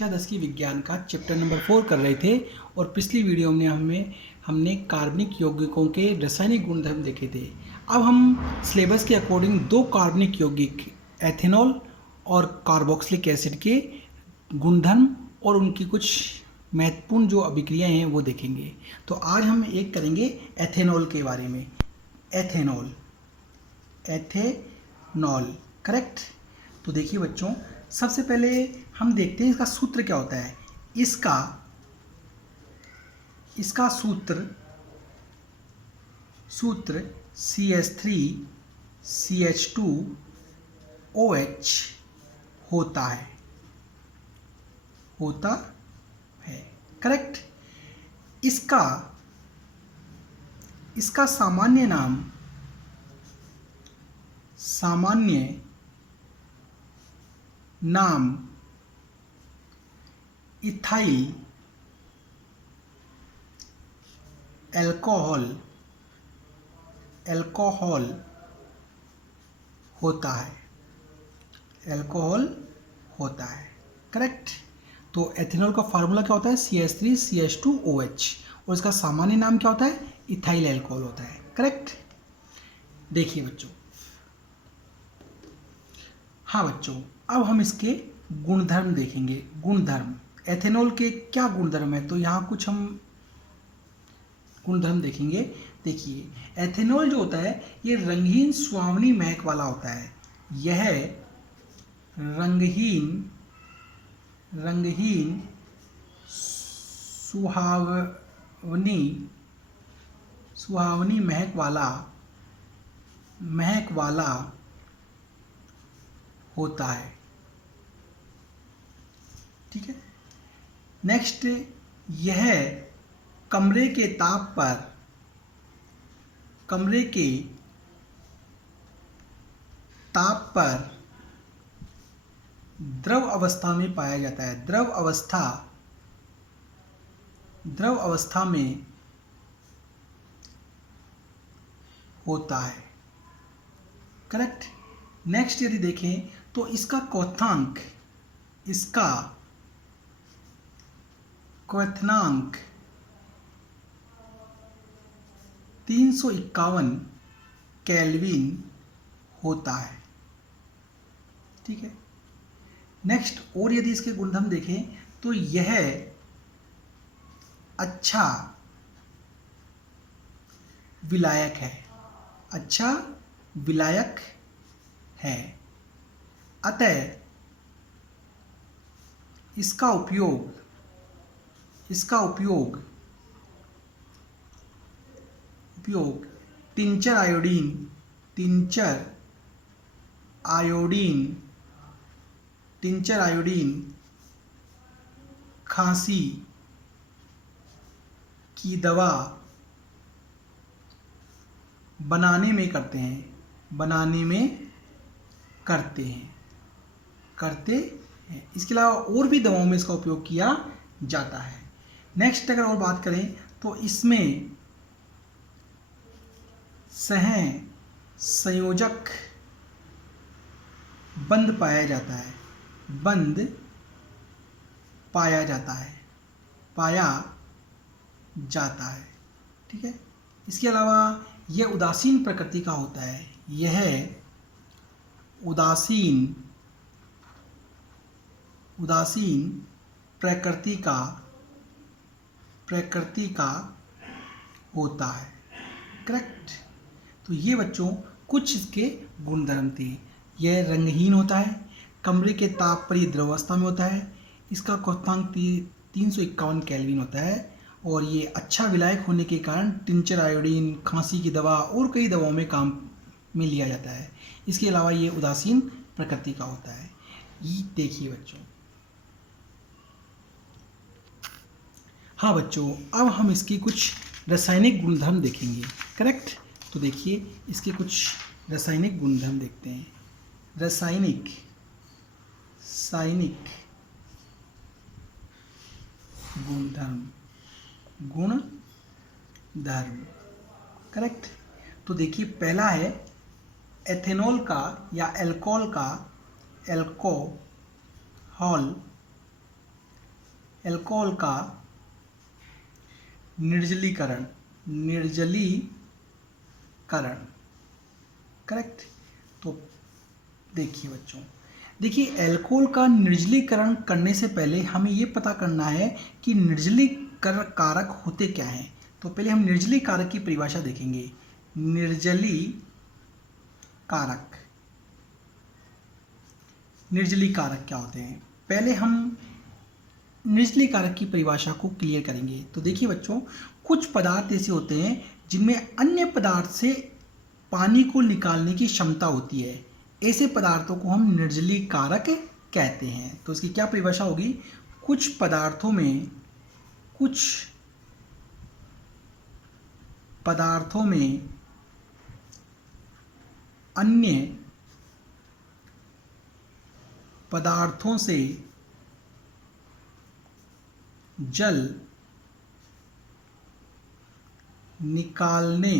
कक्षा 10 की विज्ञान का चैप्टर नंबर 4 कर रहे थे और पिछली वीडियो में हमने कार्बनिक यौगिकों के रासायनिक गुणधर्म देखे थे। अब हम सिलेबस के अकॉर्डिंग दो कार्बनिक यौगिक एथेनॉल और कार्बोक्सिलिक एसिड के गुणधर्म और उनकी कुछ महत्वपूर्ण जो अभिक्रियाएं हैं वो देखेंगे। तो आज हम एक करेंगे एथेनॉल के बारे में। Ethanol correct. तो देखिए बच्चों, सबसे पहले हम देखते हैं इसका सूत्र क्या होता है। इसका सूत्र CH3CH2OH होता है करेक्ट। इसका सामान्य नाम इथाइल अल्कोहल होता है करेक्ट। तो एथेनॉल का फार्मूला क्या होता है CH3CH2OH और इसका सामान्य नाम क्या होता है इथाइल अल्कोहल होता है करेक्ट। देखिए बच्चों, हाँ बच्चों, अब हम इसके गुणधर्म देखेंगे। गुणधर्म एथेनॉल के क्या गुणधर्म है, तो यहाँ कुछ हम गुणधर्म देखेंगे। देखिए, एथेनॉल जो होता है ये रंगहीन सुहावनी महक वाला होता है। यह रंगहीन सुहावनी महक वाला होता है, ठीक है। नेक्स्ट, यह कमरे के ताप पर द्रव अवस्था में पाया जाता है। द्रव अवस्था में होता है करेक्ट। नेक्स्ट यदि देखें तो इसका क्वथनांक 351 केल्विन होता है, ठीक है। नेक्स्ट, और यदि इसके गुणधर्म देखें तो यह अच्छा विलायक है। अतः इसका उपयोग टिंचर आयोडीन खांसी की दवा बनाने में करते हैं। इसके अलावा और भी दवाओं में इसका उपयोग किया जाता है। नेक्स्ट, अगर और बात करें तो इसमें संयोजक बंद पाया जाता है, ठीक है। इसके अलावा यह उदासीन प्रकृति का होता है। यह उदासीन प्रकृति का होता है करेक्ट। तो ये बच्चों कुछ इसके गुणधर्म थे। यह रंगहीन होता है, कमरे के ताप पर यह द्रवावस्था में होता है, इसका क्वथनांक 351 केल्विन होता है और ये अच्छा विलायक होने के कारण टिंचर आयोडीन, खांसी की दवा और कई दवाओं में काम में लिया जाता है। इसके अलावा ये उदासीन प्रकृति का होता है। ये देखिए बच्चों, हाँ बच्चों, अब हम इसकी कुछ रासायनिक गुणधर्म देखेंगे करेक्ट। तो देखिए, इसके कुछ रासायनिक गुणधर्म देखते हैं। रासायनिक गुणधर्म करेक्ट। तो देखिए, पहला है एथेनॉल का या अल्कोहल अल्कोहल का निर्जलीकरण, करेक्ट। तो देखिए बच्चों, देखिए अल्कोहल का निर्जलीकरण करने से पहले हमें ये पता करना है कि निर्जलीकरण कारक होते क्या हैं। तो पहले हम निर्जली कारक की परिभाषा देखेंगे। निर्जली कारक क्या होते हैं, पहले हम निर्जली कारक की परिभाषा को क्लियर करेंगे। तो देखिए बच्चों, कुछ पदार्थ ऐसे होते हैं जिनमें अन्य पदार्थ से पानी को निकालने की क्षमता होती है, ऐसे पदार्थों को हम निर्जली कारक कहते हैं। तो इसकी क्या परिभाषा होगी? कुछ पदार्थों में अन्य पदार्थों से जल निकालने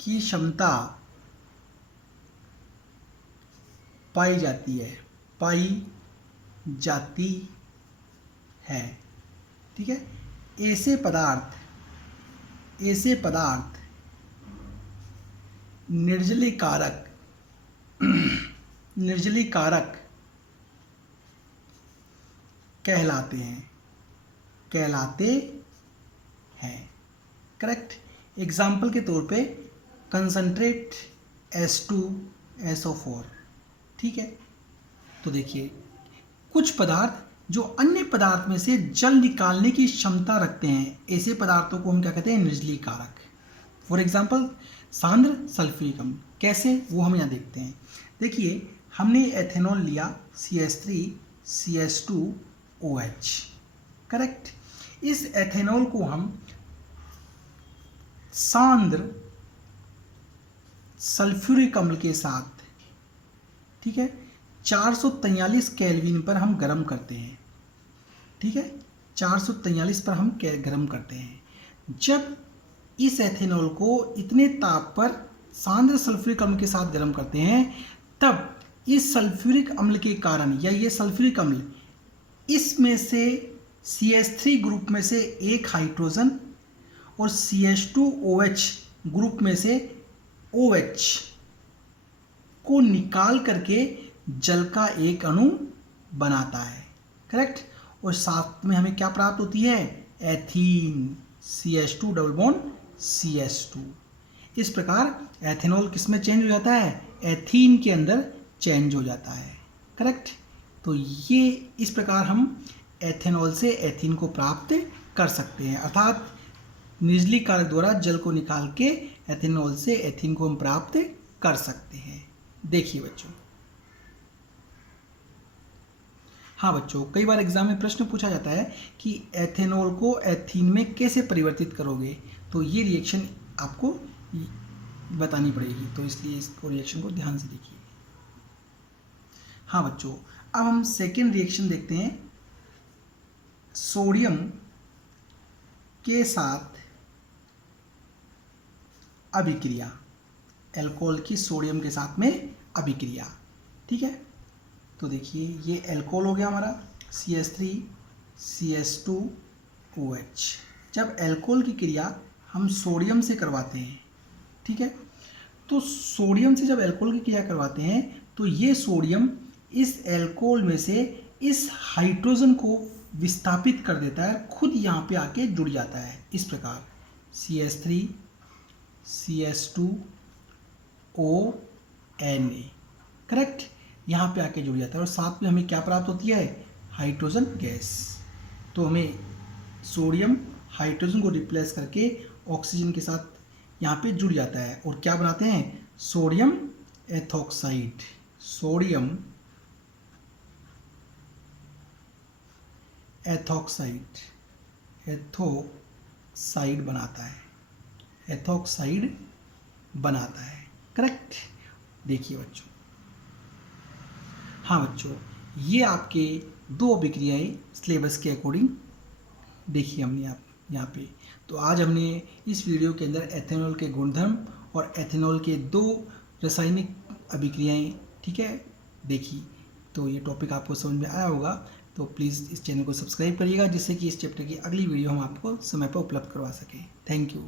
की क्षमता पाई जाती है, ठीक है। ऐसे पदार्थ निर्जली कारक कहलाते हैं, करेक्ट। एग्जाम्पल के तौर पे कंसंट्रेट H2SO4, ठीक है। तो देखिए, कुछ पदार्थ जो अन्य पदार्थ में से जल निकालने की क्षमता रखते हैं, ऐसे पदार्थों को हम क्या कहते हैं? निर्जली कारक। फॉर एग्जाम्पल सांद्र सल्फ्यूरिक अम्ल, कैसे वो हम यहाँ देखते हैं। देखिए, हमने एथेनॉल लिया CH3CH2OH, करेक्ट। इस एथेनॉल को हम सांद्र सल्फ्यूरिक अम्ल के साथ, ठीक है, 443 केल्विन पर हम गर्म करते हैं, ठीक है, 443 पर हम गर्म करते हैं। जब इस एथेनॉल को इतने ताप पर सांद्र सल्फ्यूरिक अम्ल के साथ गर्म करते हैं, तब इस सल्फ्यूरिक अम्ल के कारण, या ये सल्फ्यूरिक अम्ल, इसमें से CH3 ग्रुप में से एक हाइड्रोजन और CH2OH ग्रुप में से OH को निकाल करके जल का एक अणु बनाता है, करेक्ट। और साथ में हमें क्या प्राप्त होती है? Ethene, CH2 double bond CH2। इस प्रकार एथेनॉल किस में चेंज हो जाता है? एथीन के अंदर चेंज हो जाता है, करेक्ट। तो ये इस प्रकार हम एथेनॉल से एथीन को प्राप्त कर सकते हैं, अर्थात निर्जली कारक द्वारा जल को निकाल के एथेनॉल से एथीन को हम प्राप्त कर सकते हैं। देखिए बच्चों, हाँ बच्चों, कई बार एग्जाम में प्रश्न पूछा जाता है कि एथेनॉल को एथीन में कैसे परिवर्तित करोगे, तो ये रिएक्शन आपको बतानी पड़ेगी, तो इसलिए इसको रिएक्शन को ध्यान से देखिए। हाँ बच्चों, अब हम सेकेंड रिएक्शन देखते हैं। सोडियम के साथ अभिक्रिया, अल्कोहल की सोडियम के साथ में अभिक्रिया, ठीक है। तो देखिए, ये अल्कोहल हो गया हमारा CH3CH2OH। जब अल्कोहल की क्रिया हम सोडियम से करवाते हैं, ठीक है, तो सोडियम से जब अल्कोहल की क्रिया करवाते हैं तो ये सोडियम इस अल्कोहल में से इस हाइड्रोजन को विस्थापित कर देता है, खुद यहाँ पे आके जुड़ जाता है। इस प्रकार CH3CH2ONA, करेक्ट, यहाँ पे आके जुड़ जाता है और साथ में हमें क्या प्राप्त होती है? Hydrogen gas. तो हमें सोडियम हाइड्रोजन को रिप्लेस करके ऑक्सीजन के साथ यहाँ पे जुड़ जाता है और क्या बनाते हैं? Sodium ethoxide. सोडियम एथोक्साइड बनाता है, करेक्ट। देखिए बच्चों, हाँ बच्चों, ये आपके दो अभिक्रियाएं सिलेबस के अकॉर्डिंग देखिए हमने यहाँ पे। तो आज हमने इस वीडियो के अंदर एथेनॉल के गुणधर्म और एथेनॉल के दो रासायनिक अभिक्रियाएं, ठीक है, देखी। तो तो ये टॉपिक आपको समझ में आया होगा। तो प्लीज़ इस चैनल को सब्सक्राइब करिएगा, जिससे कि इस चैप्टर की अगली वीडियो हम आपको समय पर उपलब्ध करवा सकें। Thank you.